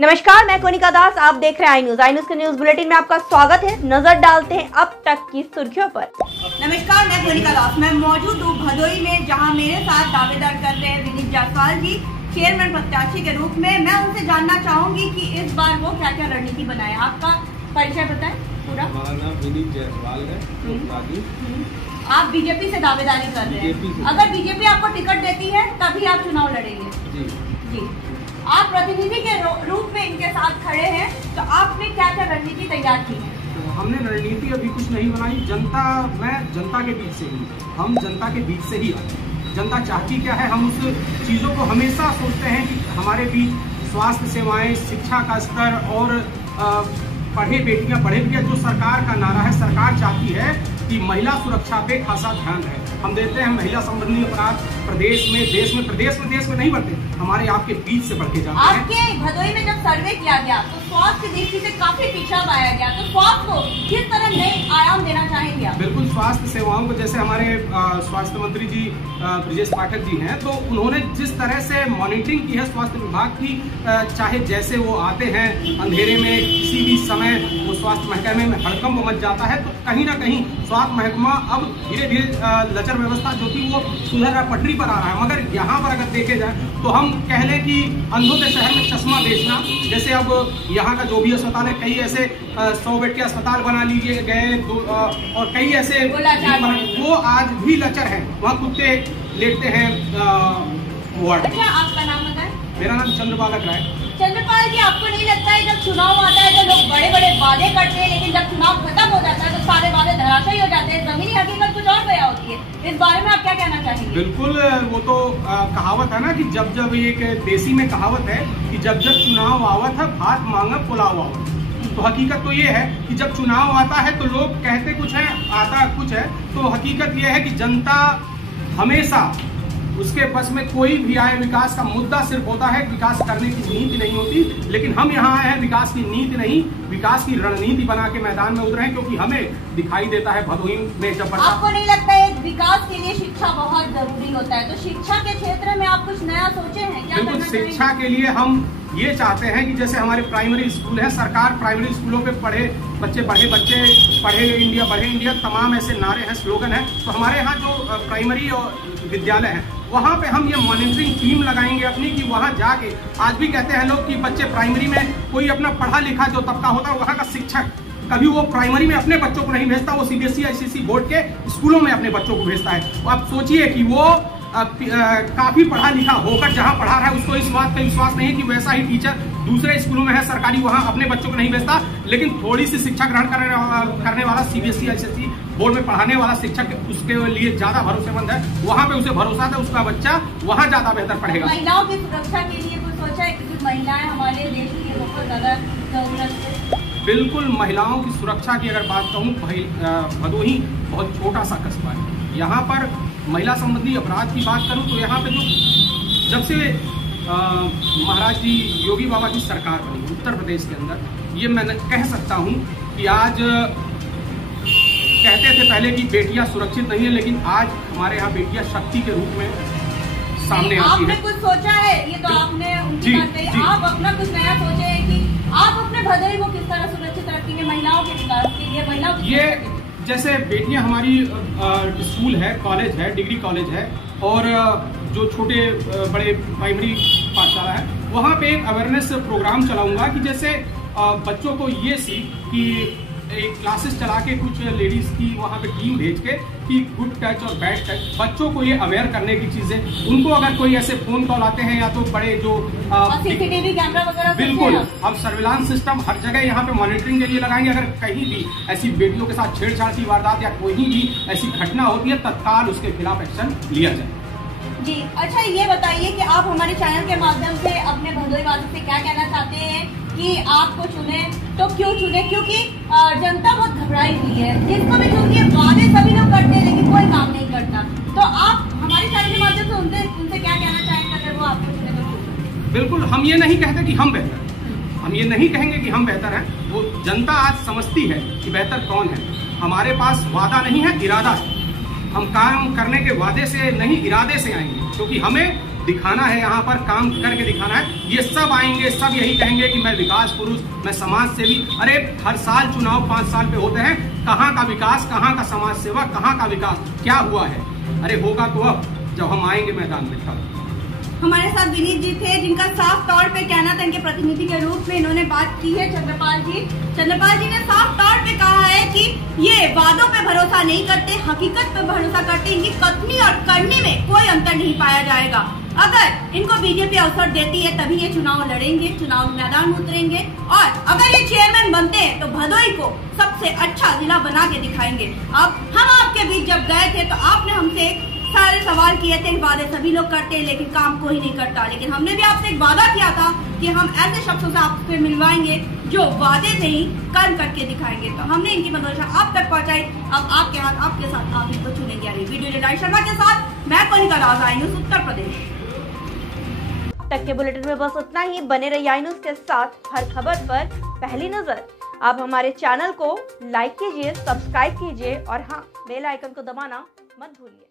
नमस्कार, मैं कोनिका दास। आप देख रहे हैं आई न्यूज के न्यूज बुलेटिन में आपका स्वागत है। नजर डालते हैं अब तक की सुर्खियों पर। नमस्कार, मैं कोनिका दास। मैं मौजूद हूँ भदोई में, जहां मेरे साथ दावेदार कर रहे हैं विनीत जायसवाल जी, चेयरमैन प्रत्याशी के रूप में। मैं उनसे जानना चाहूंगी कि इस बार वो क्या क्या रणनीति बनाए। आपका परिचय बताएं पूरा। हमारा नाम विनीत जायसवाल है। आप बीजेपी से दावेदारी कर रहे हैं। अगर बीजेपी आपको टिकट देती है तभी आप चुनाव लड़ेंगे? जी। आप प्रतिनिधि के रूप में इनके साथ खड़े हैं, तो आपने क्या क्या रणनीति तैयार की है? तो हमने रणनीति अभी कुछ नहीं बनाई। मैं जनता के बीच से हूँ, हम जनता के बीच से ही आते। जनता चाहती क्या है, हम उस चीज़ों को हमेशा सोचते हैं कि हमारे बीच स्वास्थ्य सेवाएं, शिक्षा का स्तर और पढ़े बेटियां पढ़े बेटियां, जो सरकार का नारा है। सरकार चाहती है कि महिला सुरक्षा पे खासा ध्यान रहे। हम देते हैं महिला संबंधी अपराध प्रदेश में देश में नहीं बढ़ते, हमारे आपके बीच से बढ़ के जाते हैं। आपके भदोई में जब सर्वे किया गया तो स्वास्थ्य की दृष्टि से काफी पिछड़ा पाया गया, तो स्वास्थ्य को किस तरह नए आयाम देना चाहेंगे आप? बिल्कुल, स्वास्थ्य सेवाओं को जैसे हमारे स्वास्थ्य मंत्री जी ब्रजेश पाठक जी हैं, तो उन्होंने जिस तरह से मॉनिटरिंग की है स्वास्थ्य विभाग की, चाहे जैसे वो आते हैं अंधेरे में किसी भी समय वो स्वास्थ्य महकमे में हड़कंप मच जाता है, तो कहीं ना कहीं स्वास्थ्य महकमा अब धीरे धीरे लचर व्यवस्था जो थी वो सुधर रहा, पटरी पर आ रहा है। मगर यहाँ पर अगर देखे जाए तो हम कह लें कि अंधों के शहर में चश्मा बेचना, जैसे अब यहाँ का जो भी अस्पताल है, कई ऐसे 100 बेड के अस्पताल बना लिए गए और कई ऐसे वो आज भी लचर है, वहाँ कुत्ते लेटते हैं वार्ड। अच्छा, आपका नाम बताएं। मेरा नाम चंद्रपाल राय। चंद्रपाल जी, आपको नहीं लगता है जब चुनाव आता है तो लोग बड़े बड़े वादे करते हैं, लेकिन जब चुनाव खत्म हो जाता है तो सारे वादे धराशायी हो जाते हैं, जमीनी हकीकत कुछ और बयां होती है? इस बारे में आप क्या कहना चाहेंगे? बिल्कुल, वो तो कहावत है ना कि जब एक देसी में कहावत है कि जब चुनाव आवत है भात मांगा पुलाव आवत। तो हकीकत तो ये है कि जब चुनाव आता है तो लोग कहते कुछ है, आता कुछ है। तो हकीकत ये है कि जनता हमेशा उसके बस में कोई भी आए, विकास का मुद्दा सिर्फ होता है, विकास करने की नीति नहीं होती। लेकिन हम यहाँ आए हैं विकास की नीति नहीं, विकास की रणनीति बना के मैदान में उतरे हैं, क्योंकि हमें दिखाई देता है भदोई में जब आपको नहीं लगता है विकास के लिए शिक्षा बहुत जरूरी होता है? तो शिक्षा के क्षेत्र में आप कुछ नया सोचे हैं क्या? बिल्कुल, शिक्षा के लिए हम ये चाहते हैं कि जैसे हमारे प्राइमरी स्कूल है, सरकार प्राइमरी स्कूलों पे पढ़े बच्चे पढ़े इंडिया तमाम ऐसे नारे हैं, स्लोगन है। तो हमारे यहाँ जो प्राइमरी और विद्यालय है, वहाँ पे हम ये मॉनिटरिंग टीम लगाएंगे अपनी, कि वहाँ जाके, आज भी कहते हैं लोग कि बच्चे प्राइमरी में कोई अपना पढ़ा लिखा जो तबका होता है, वहाँ का शिक्षक कभी वो प्राइमरी में अपने बच्चों को नहीं भेजता, वो सीबीएसई आईसीएसई बोर्ड के स्कूलों में अपने बच्चों को भेजता है। तो आप सोचिए कि वो काफी पढ़ा लिखा होकर जहाँ पढ़ा रहा है, उसको इस बात पे विश्वास नहीं है कि वैसा ही टीचर दूसरे स्कूलों में है सरकारी, वहाँ अपने बच्चों को नहीं भेजता। लेकिन थोड़ी सी शिक्षा ग्रहण करने वाला सीबीएसई आईसीएसई बोर्ड में पढ़ाने वाला शिक्षक उसके लिए ज्यादा भरोसेमंद है, वहाँ पे उसे भरोसा है, उसका बच्चा वहाँ ज्यादा बेहतर पढ़ेगा। महिलाओं की सुरक्षा के लिए कुछ सोचा है? क्योंकि महिलाएं हमारे देश की बहुत ज्यादा जरूरत है। बिल्कुल, महिलाओं की सुरक्षा की अगर बात कहूँ, भदोही बहुत छोटा सा कस्बा है। यहाँ पर महिला संबंधी अपराध की बात करूँ तो यहाँ पे जो जब से महाराज जी योगी बाबा की सरकार बनी उत्तर प्रदेश के अंदर, ये मैं कह सकता हूँ कि आज कहते थे पहले कि बेटियां सुरक्षित नहीं है, लेकिन आज हमारे यहाँ बेटियां शक्ति के रूप में सामने आती है। आपने कुछ सोचा है? ये तो आपने उनकी बात कही, आप अपना कुछ नया सोचे हैं कि आप अपने भदोई को किस तरह सुरक्षित रखेंगे महिलाओं के विकास के लिए? महिलाओं ये जैसे बेटियां हमारी स्कूल है, कॉलेज है, डिग्री कॉलेज है, और जो छोटे बड़े प्राइमरी पाठशाला है, वहाँ पे एक अवेयरनेस प्रोग्राम चलाऊंगा कि जैसे बच्चों को ये सीख कि एक क्लासेस चला के कुछ लेडीज की वहाँ पे टीम भेज के कि गुड टच और बैड टच, बच्चों को ये अवेयर करने की चीजें। उनको अगर कोई ऐसे फोन कॉल आते हैं या तो बड़े जो सीसीटीवी कैमरा वगैरह, बिल्कुल, अब सर्विलांस सिस्टम हर जगह यहाँ पे मॉनिटरिंग के लिए लगाएंगे। अगर कहीं भी ऐसी बेटियों के साथ छेड़छाड़ की वारदात या कोई भी ऐसी घटना होती है, तत्काल उसके खिलाफ एक्शन लिया जाए। जी, अच्छा, ये बताइए कि आप हमारे चैनल के माध्यम से अपने भदोई वासियों से क्या कहना चाहते हैं कि आपको चुने तो क्यों चुने? क्योंकि जनता बहुत घबराई हुई है, जिसको भी चुनिए वादे सभी लोग करते हैं लेकिन कोई काम नहीं करता। तो आप हमारे चैनल के माध्यम से उनसे क्या कहना चाहेंगे अगर वो आपको चुने तो? बिल्कुल, हम ये नहीं कहते कि हम बेहतर हैं, हम ये नहीं कहेंगे कि हम बेहतर हैं। वो जनता आज समझती है कि बेहतर कौन है। हमारे पास वादा नहीं है, इरादा है। हम काम करने के वादे से नहीं, इरादे से आएंगे, क्योंकि हमें दिखाना है, यहाँ पर काम करके दिखाना है। ये सब आएंगे, सब यही कहेंगे कि मैं विकास पुरुष, मैं समाज सेवी। अरे हर साल चुनाव 5 साल पे होते हैं, कहाँ का विकास, कहाँ का समाज सेवा, कहाँ का विकास, क्या हुआ है? अरे होगा तो अब जब हम आएंगे मैदान में तब। हमारे साथ विनीत जी थे, जिनका साफ तौर पे कहना था, इनके प्रतिनिधि के रूप में इन्होंने बात की है। चंद्रपाल जी ने साफ तौर पे कहा है कि ये वादों पे भरोसा नहीं करते, हकीकत पे भरोसा करते। इनकी कथनी और करनी में कोई अंतर नहीं पाया जाएगा। अगर इनको बीजेपी अवसर देती है तभी ये चुनाव लड़ेंगे, चुनाव मैदान में उतरेंगे, और अगर ये चेयरमैन बनते हैं तो भदोही को सबसे अच्छा जिला बना के दिखाएंगे। अब हम आपके बीच जब गए थे तो आपने हमसे सारे सवाल किए थे, वादे सभी लोग करते हैं लेकिन काम कोई नहीं करता। लेकिन हमने भी आपसे एक वादा किया था कि हम ऐसे शख्सों से आपसे मिलवाएंगे जो वादे थे ही कर्म करके दिखाएंगे। तो हमने इनकी मंदोशा आप तक पहुंचाई। अब आपके हाथ, आपके साथ, आप इनको चुनेंगे। वीडियो निराई शर्मा के साथ मैं कनिका राज, आई न्यूज़ उत्तर प्रदेश। तक के बुलेटिन में बस उतना ही। बने रहिए आई न्यूज़ के साथ, हर खबर पर पहली नजर। आप हमारे चैनल को लाइक कीजिए, सब्सक्राइब कीजिए और हाँ, बेल आइकन को दबाना मत भूलिए।